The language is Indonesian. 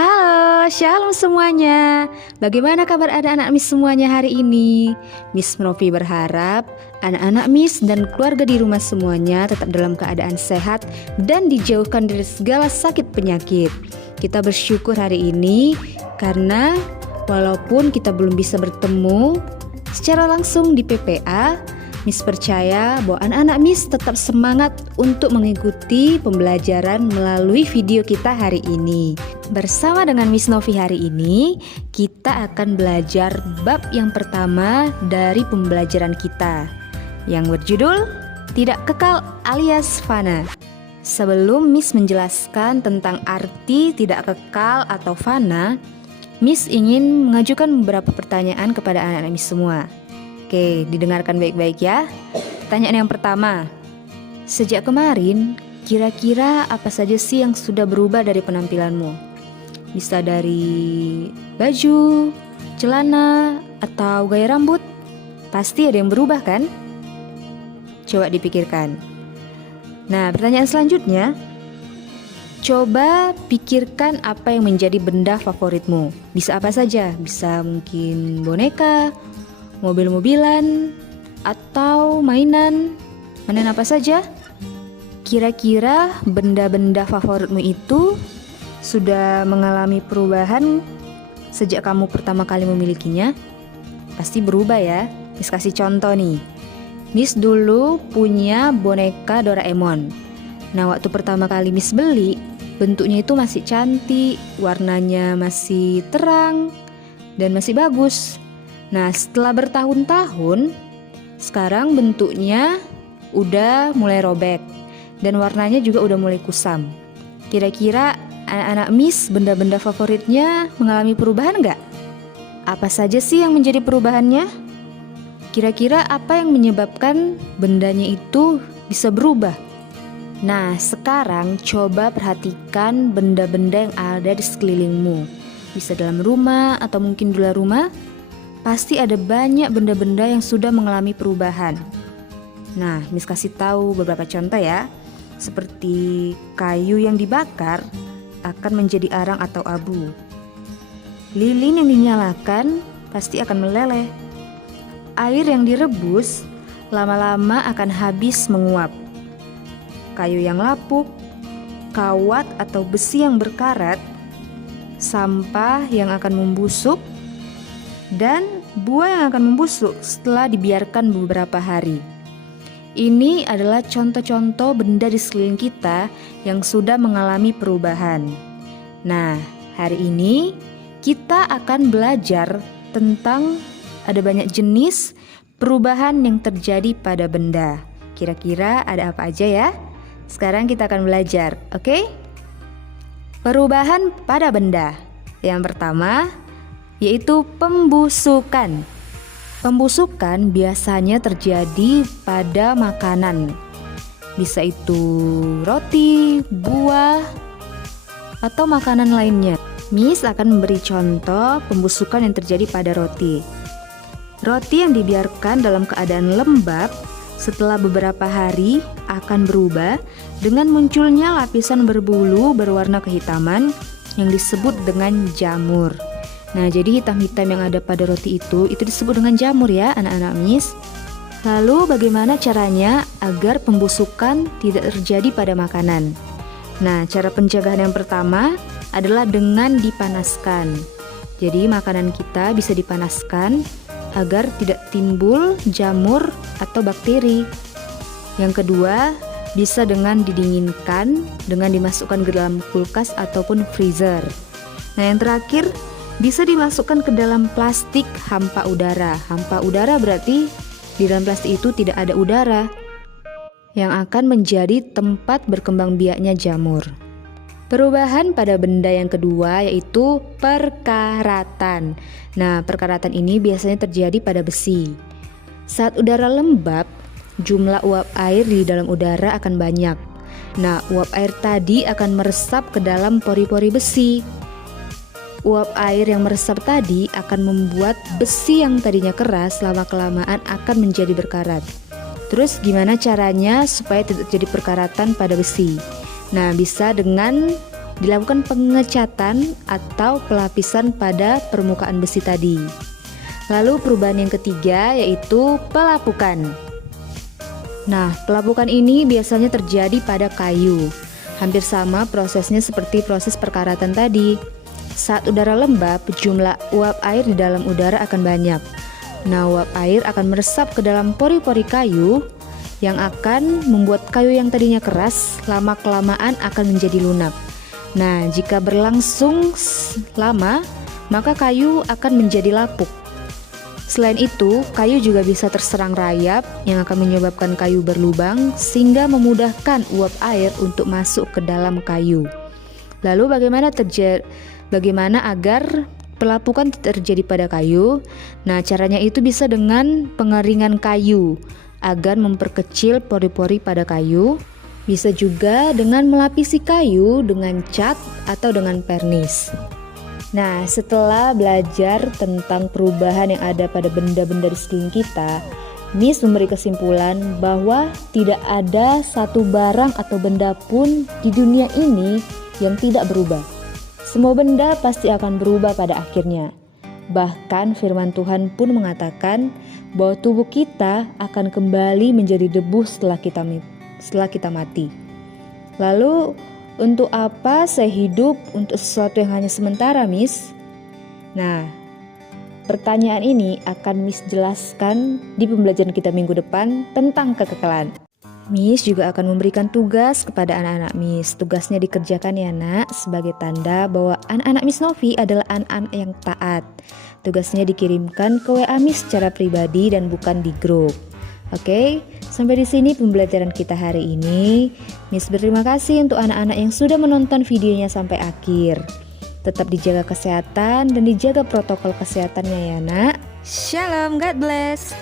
Halo, shalom semuanya. Bagaimana kabar anak-anak Miss semuanya hari ini? Miss Novi berharap anak-anak Miss dan keluarga di rumah semuanya tetap dalam keadaan sehat dan dijauhkan dari segala sakit penyakit. Kita bersyukur hari ini karena walaupun kita belum bisa bertemu secara langsung di PPA, Miss percaya bahwa anak-anak Miss tetap semangat untuk mengikuti pembelajaran melalui video kita hari ini. Bersama dengan Miss Novi hari ini, kita akan belajar bab yang pertama dari pembelajaran kita yang berjudul Tidak Kekal alias Fana. Sebelum Miss menjelaskan tentang arti tidak kekal atau fana, Miss ingin mengajukan beberapa pertanyaan kepada anak-anak Miss semua. Oke, didengarkan baik-baik ya. Pertanyaan yang pertama, sejak kemarin, kira-kira apa saja sih yang sudah berubah dari penampilanmu? Bisa dari baju, celana, atau gaya rambut? Pasti ada yang berubah kan? Coba dipikirkan. Nah, pertanyaan selanjutnya, coba pikirkan apa yang menjadi benda favoritmu. Bisa apa saja, bisa mungkin boneka, mobil-mobilan, atau mainan apa saja. Kira-kira benda-benda favoritmu itu sudah mengalami perubahan sejak kamu pertama kali memilikinya? Pasti berubah ya. Miss kasih contoh nih. Miss dulu punya boneka Doraemon. Nah, waktu pertama kali Miss beli, bentuknya itu masih cantik, warnanya masih terang, dan masih bagus. Nah, setelah bertahun-tahun, sekarang bentuknya udah mulai robek dan warnanya juga udah mulai kusam. Kira-kira anak-anak Miss benda-benda favoritnya mengalami perubahan nggak? Apa saja sih yang menjadi perubahannya? Kira-kira apa yang menyebabkan bendanya itu bisa berubah? Nah, sekarang coba perhatikan benda-benda yang ada di sekelilingmu. Bisa dalam rumah atau mungkin di luar rumah. Pasti ada banyak benda-benda yang sudah mengalami perubahan. Nah, Miss kasih tahu beberapa contoh ya. Seperti kayu yang dibakar akan menjadi arang atau abu. Lilin yang dinyalakan pasti akan meleleh. Air yang direbus lama-lama akan habis menguap. Kayu yang lapuk, kawat atau besi yang berkarat, sampah yang akan membusuk, dan buah yang akan membusuk setelah dibiarkan beberapa hari. Ini adalah contoh-contoh benda di sekeliling kita yang sudah mengalami perubahan. Nah, hari ini kita akan belajar tentang ada banyak jenis perubahan yang terjadi pada benda. Kira-kira ada apa aja ya? Sekarang kita akan belajar, oke? Perubahan pada benda. Yang pertama, yaitu pembusukan. Pembusukan biasanya terjadi pada makanan. Bisa itu roti, buah, atau makanan lainnya. Miss akan memberi contoh pembusukan yang terjadi pada roti. Roti yang dibiarkan dalam keadaan lembab setelah beberapa hari akan berubah dengan munculnya lapisan berbulu berwarna kehitaman yang disebut dengan jamur. Nah, jadi hitam-hitam yang ada pada roti itu disebut dengan jamur ya anak-anak Miss. Lalu bagaimana caranya agar pembusukan tidak terjadi pada makanan? Nah, cara pencegahan yang pertama adalah dengan dipanaskan. Jadi makanan kita bisa dipanaskan agar tidak timbul jamur atau bakteri. Yang kedua, bisa dengan didinginkan dengan dimasukkan ke dalam kulkas ataupun freezer. Nah, yang terakhir, bisa dimasukkan ke dalam plastik hampa udara. Hampa udara berarti di dalam plastik itu tidak ada udara yang akan menjadi tempat berkembang biaknya jamur. Perubahan pada benda yang kedua yaitu perkaratan. Nah, perkaratan ini biasanya terjadi pada besi. Saat udara lembab, jumlah uap air di dalam udara akan banyak. Nah, uap air tadi akan meresap ke dalam pori-pori besi. Uap air yang meresap tadi akan membuat besi yang tadinya keras lama-kelamaan akan menjadi berkarat. Terus gimana caranya supaya tidak terjadi perkaratan pada besi? Nah, bisa dengan dilakukan pengecatan atau pelapisan pada permukaan besi tadi. Lalu perubahan yang ketiga yaitu pelapukan. Nah, pelapukan ini biasanya terjadi pada kayu. Hampir sama prosesnya seperti proses perkaratan tadi. Saat udara lembab, jumlah uap air di dalam udara akan banyak. Nah, uap air akan meresap ke dalam pori-pori kayu yang akan membuat kayu yang tadinya keras lama-kelamaan akan menjadi lunak. Nah, jika berlangsung lama, maka kayu akan menjadi lapuk. Selain itu, kayu juga bisa terserang rayap yang akan menyebabkan kayu berlubang sehingga memudahkan uap air untuk masuk ke dalam kayu. Lalu bagaimana agar pelapukan terjadi pada kayu? Nah, caranya itu bisa dengan pengeringan kayu agar memperkecil pori-pori pada kayu. Bisa juga dengan melapisi kayu dengan cat atau dengan vernis. Nah, setelah belajar tentang perubahan yang ada pada benda-benda di sekeliling kita, Miss memberi kesimpulan bahwa tidak ada satu barang atau benda pun di dunia ini yang tidak berubah. Semua benda pasti akan berubah pada akhirnya. Bahkan firman Tuhan pun mengatakan bahwa tubuh kita akan kembali menjadi debu setelah kita mati. Lalu untuk apa saya hidup untuk sesuatu yang hanya sementara, Miss? Nah, pertanyaan ini akan Miss jelaskan di pembelajaran kita minggu depan tentang kekekalan. Miss juga akan memberikan tugas kepada anak-anak Miss. Tugasnya dikerjakan ya nak, sebagai tanda bahwa anak-anak Miss Novi adalah anak-anak yang taat. Tugasnya dikirimkan ke WA Miss secara pribadi dan bukan di grup. Oke, sampai di sini pembelajaran kita hari ini. Miss berterima kasih untuk anak-anak yang sudah menonton videonya sampai akhir. Tetap dijaga kesehatan dan dijaga protokol kesehatannya ya nak. Shalom, God bless.